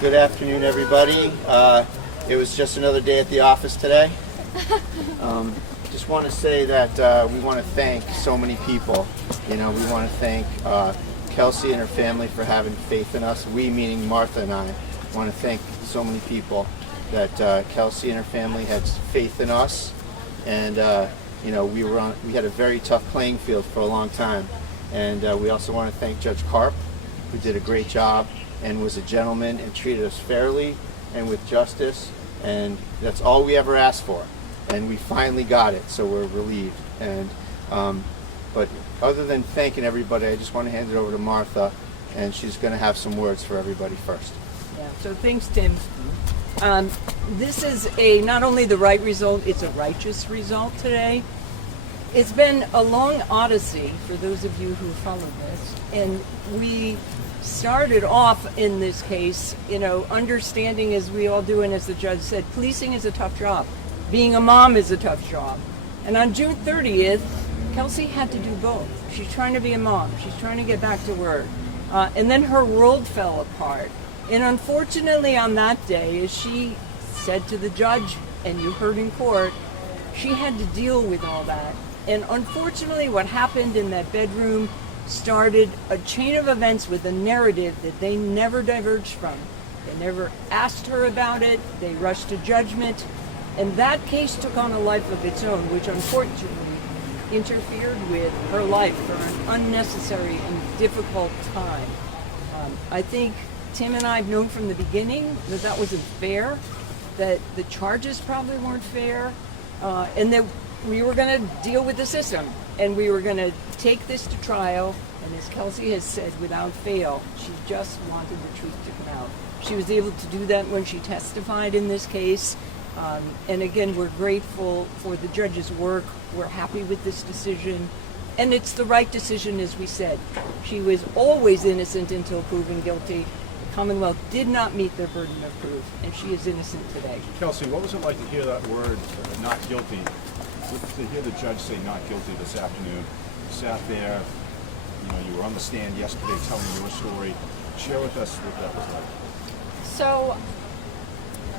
Good afternoon, everybody. It was just another day at the office today. Just want to say that we want to thank so many people. We want to thank Kelsey and her family for having faith in us. We, meaning Martha and I, want to thank so many people that Kelsey and her family had faith in us. And we had a very tough playing field for a long time. And we also want to thank Judge Karp, who did a great job and was a gentleman and treated us fairly and with justice, and that's all we ever asked for, and we finally got it, so we're relieved. And but other than thanking everybody, I just want to hand it over to Martha, and she's going to have some words for everybody first. Yeah, so thanks, Tim. This is not only the right result, it's a righteous result today. It's been a long odyssey for those of you who follow this, and we started off in this case, understanding, as we all do, and as the judge said, policing is a tough job. Being a mom is a tough job. And on June 30th, Kelsey had to do both. She's trying to be a mom. She's trying to get back to work. And then her world fell apart. And unfortunately on that day, as she said to the judge, and you heard in court, she had to deal with all that. And unfortunately what happened in that bedroom started a chain of events with a narrative that they never diverged from. They never asked her about it. They rushed to judgment. And that case took on a life of its own, which unfortunately interfered with her life for an unnecessary and difficult time. I think Tim and I have known from the beginning that that wasn't fair, that the charges probably weren't fair, and that we were going to deal with the system, and we were going to take this to trial, and as Kelsey has said, without fail. She just wanted the truth to come out. She was able to do that when she testified in this case, and again, we're grateful for the judge's work. We're happy with this decision, and it's the right decision, as we said. She was always innocent until proven guilty. The Commonwealth did not meet their burden of proof, and she is innocent today. Kelsey, what was it like to hear that word, not guilty? To hear the judge say not guilty this afternoon? You sat there, you were on the stand yesterday telling your story. Share with us what that was like. So,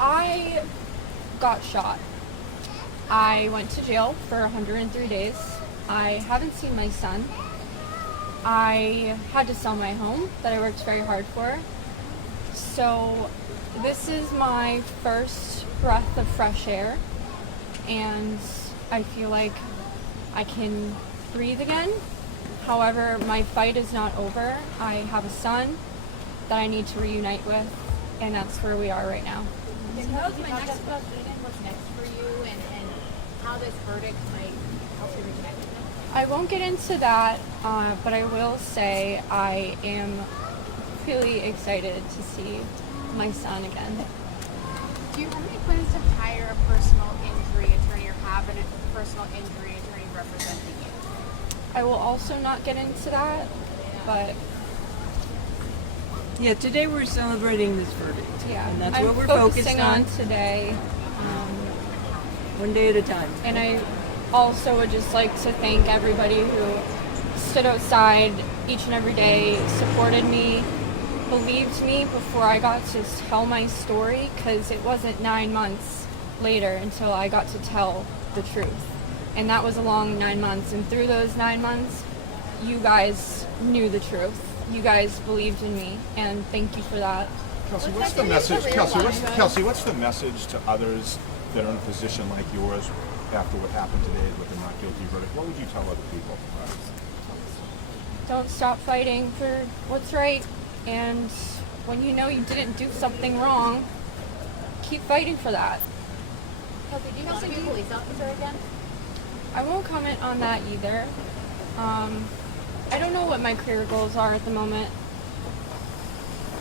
I got shot. I went to jail for 103 days. I haven't seen my son. I had to sell my home that I worked very hard for. So, this is my first breath of fresh air, and I feel like I can breathe again. However, my fight is not over. I have a son that I need to reunite with, and that's where we are right now. And that was my next question. What's next for you, and how this verdict might help you reconnect with them? I won't get into that, but I will say I am really excited to see my son again. Do you have any plans to hire a personal injury attorney or have a personal injury attorney representing you? I will also not get into that, but Yeah, today we're celebrating this verdict. yeah, And that's I'm what we're focusing focused on. today. One day at a time. And I also would just like to thank everybody who stood outside each and every day, supported me, believed me before I got to tell my story, because it wasn't 9 months later until I got to tell the truth. And that was a long 9 months. And through those 9 months, you guys knew the truth. You guys believed in me, and thank you for that. Kelsey, what's the message? Kelsey, what's the message to others that are in a position like yours after what happened today with the not guilty verdict? What would you tell other people? Don't stop fighting for what's right, and when you know you didn't do something wrong, keep fighting for that. Kelsey, do you want to be a police officer again? I won't comment on that either. I don't know what my career goals are at the moment.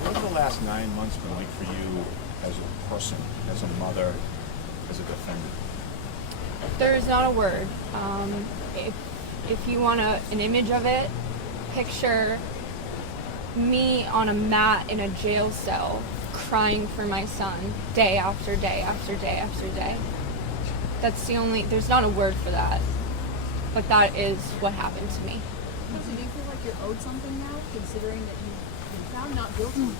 What have the last 9 months been like for you as a person, as a mother, as a defendant? There is not a word. If you want an image of it, picture me on a mat in a jail cell crying for my son day after day after day after day. There's not a word for that, but that is what happened to me. So do you feel like you're owed something now, considering that you've been found not guilty and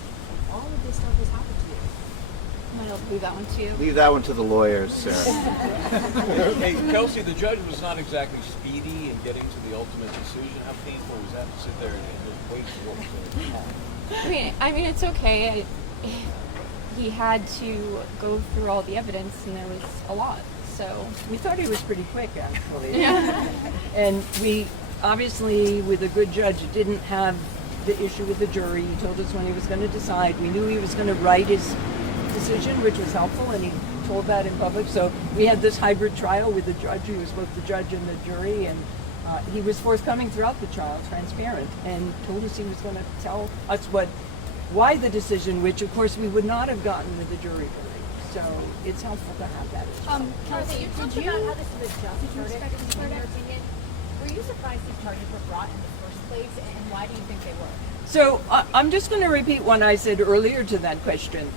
all of this stuff has happened to you? I'll leave that one to you. Leave that one to the lawyers, Sarah. Hey, Kelsey, the judge was not exactly speedy in getting to the ultimate decision. How painful was that to sit there and just wait for what was going to happen? I mean, it's okay. He had to go through all the evidence, and there was a lot. So We thought he was pretty quick, actually. yeah. And we obviously, with a good judge, didn't have the issue with the jury. He told us when he was going to decide. We knew he was going to write his decision, which was helpful, and he told that in public. So we had this hybrid trial with the judge. He was both the judge and the jury, and he was forthcoming throughout the trial, transparent, and told us he was going to tell us why the decision, which of course we would not have gotten with the jury verdict. So it's helpful to have that as well. Kelsey, you talked about how this is a just verdict, in your opinion. Were you surprised these charges were brought in the first place, and why do you think they were? So I'm just going to repeat what I said earlier to that question.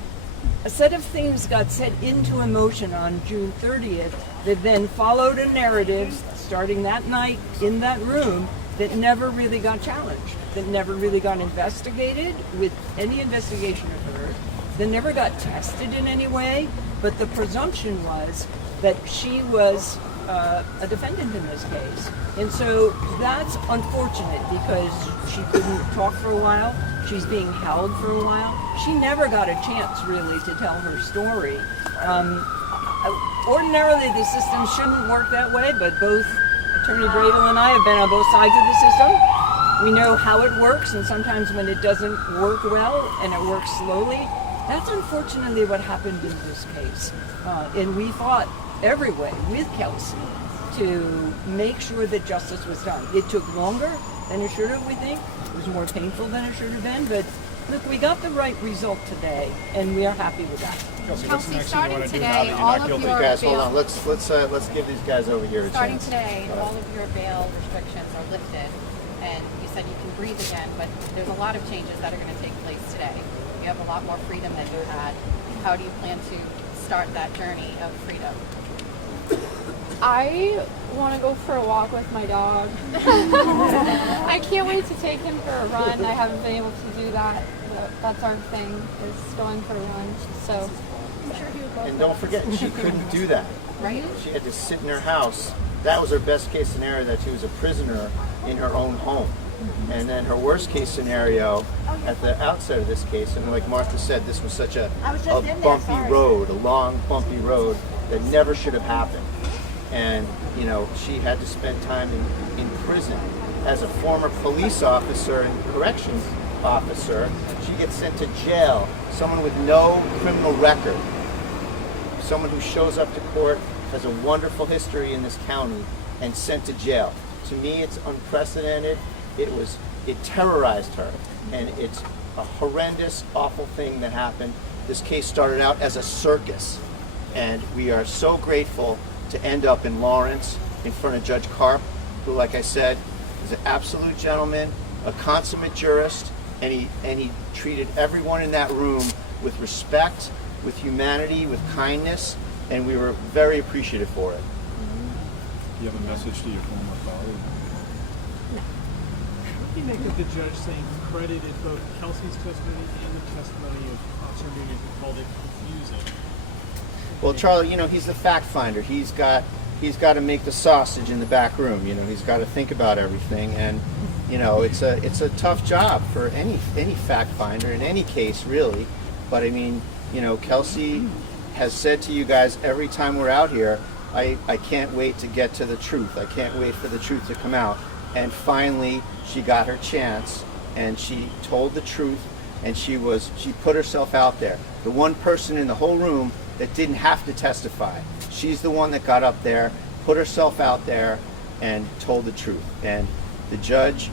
A set of things got set into motion on June 30th that then followed a narrative starting that night in that room that never really got challenged, that never really got investigated with any investigation occurred, that never got tested in any way, but the presumption was that she was a defendant in this case. And so that's unfortunate because she couldn't talk for a while. She's being held for a while. She never got a chance really to tell her story. Ordinarily the system shouldn't work that way, but both Attorney Bradel and I have been on both sides of the system. We know how it works, and sometimes when it doesn't work well and it works slowly, that's unfortunately what happened in this case. And we fought every way with Kelsey to make sure that justice was done. It took longer than it should have, we think. It was more painful than it should have been, but look, we got the right result today, and we are happy with that. Kelsey, what's the Kelsey, next thing you starting want to do now today, that you're all not of guilty? your Guys, hold bail- on. Let's give these guys over here a Starting chance. today, all of your bail restrictions are lifted, and you said you can breathe again, but there's a lot of changes that are going to take place today. You have a lot more freedom than you had. How do you plan to start that journey of freedom? I want to go for a walk with my dog. I can't wait to take him for a run. I haven't been able to do that. That's our thing, is going for a run. So And don't forget, she couldn't do that. Right? She had to sit in her house. That was her best case scenario, that she was a prisoner in her own home. And then her worst case scenario at the outset of this case, and like Martha said, this was such a bumpy road, a long bumpy road that never should have happened. And you know, she had to spend time in prison. As a former police officer and corrections officer, she gets sent to jail. Someone with no criminal record, someone who shows up to court, has a wonderful history in this county, and sent to jail. To me, it's unprecedented. It terrorized her, and it's a horrendous, awful thing that happened. This case started out as a circus, and we are so grateful to end up in Lawrence in front of Judge Karp, who, like I said, is an absolute gentleman, a consummate jurist, and he treated everyone in that room with respect, with humanity, with kindness, and we were very appreciative for it. You have a message to your former colleague? What do you make of the judge saying he credited both Kelsey's testimony and the testimony of Officer Nunez and called it confusing? Well, Charlie, you know, he's the fact finder. He's got to make the sausage in the back room. You know, he's got to think about everything, and you know, it's a tough job for any fact finder in any case, really. But I mean, you know, Kelsey has said to you guys every time we're out here, I can't wait to get to the truth. I can't wait for the truth to come out. And finally, she got her chance, and she told the truth, and she put herself out there. The one person in the whole room that didn't have to testify. She's the one that got up there, put herself out there, and told the truth. And the judge,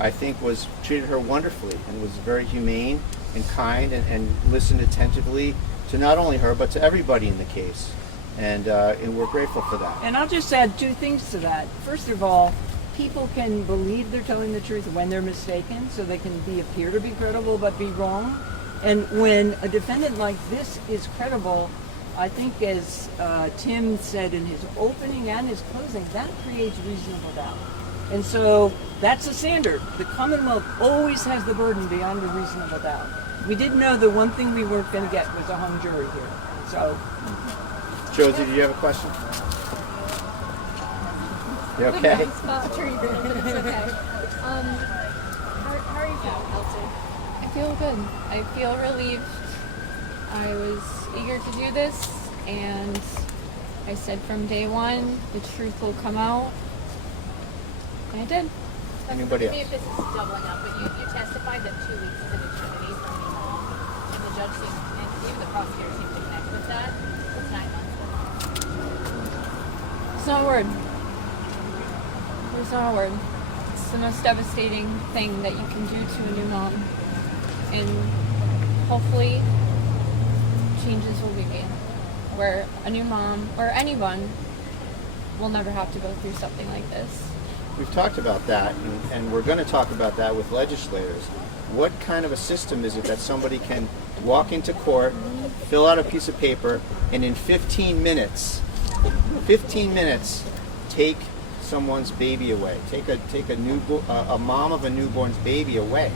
I think, treated her wonderfully and was very humane and kind, and listened attentively to not only her but to everybody in the case. And we're grateful for that. And I'll just add two things to that. First of all, people can believe they're telling the truth when they're mistaken, so they can appear to be credible but be wrong. And when a defendant like this is credible, I think, as Tim said in his opening and his closing, that creates reasonable doubt. And so that's the standard. The Commonwealth always has the burden beyond a reasonable doubt. We did know the one thing we weren't going to get was a hung jury here. So, Josie, do you have a question? You okay? Attorney Brittle, but it's okay. How are you feeling, Kelsey? I feel good. I feel relieved. I was eager to do this, and I said from day one, the truth will come out. And I did. Anybody See else? if this is doubling up, but you testified that 2 weeks is an eternity for me mom. And the judge seemed, and even the prosecutor seemed to connect with that. It's 9 months. It's not a word. There's not a word. It's the most devastating thing that you can do to a new mom. And hopefully, changes will be made. Where a new mom, or anyone, will never have to go through something like this. We've talked about that, and we're going to talk about that with legislators. What kind of a system is it that somebody can walk into court, fill out a piece of paper, and in 15 minutes, take someone's baby away, take a mom of a newborn's baby away?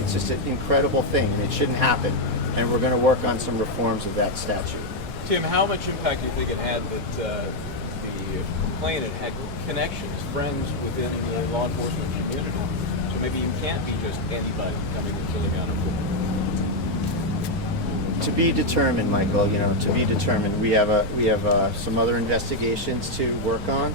It's just an incredible thing. It shouldn't happen, and we're going to work on some reforms of that statute. Tim, how much impact do you think it had that the complainant had connections, friends within the law enforcement community? So maybe you can't be just anybody coming and filling out a form. To be determined, Michael. To be determined. We have some other investigations to work on,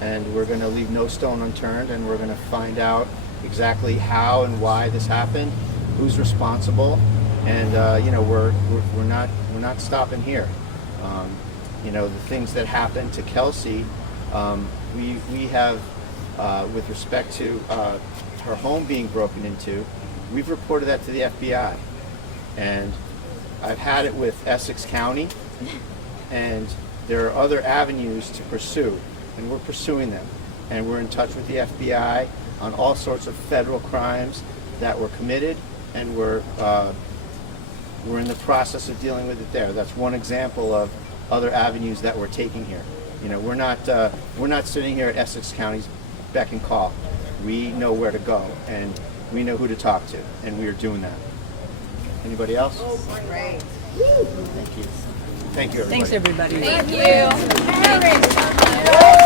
and we're going to leave no stone unturned, and we're going to find out exactly how and why this happened, who's responsible, and we're not stopping here. The things that happened to Kelsey, we have, with respect to her home being broken into, we've reported that to the FBI, and I've had it with Essex County, and there are other avenues to pursue, and we're pursuing them, and we're in touch with the FBI on all sorts of federal crimes that were committed, and we're in the process of dealing with it there. That's one example of other avenues that we're taking here. We're not sitting here at Essex County's beck and call. We know where to go, and we know who to talk to, and we are doing that. Anybody else? Great. Thank you. Thank you, everybody. thanks everybody. Thank you.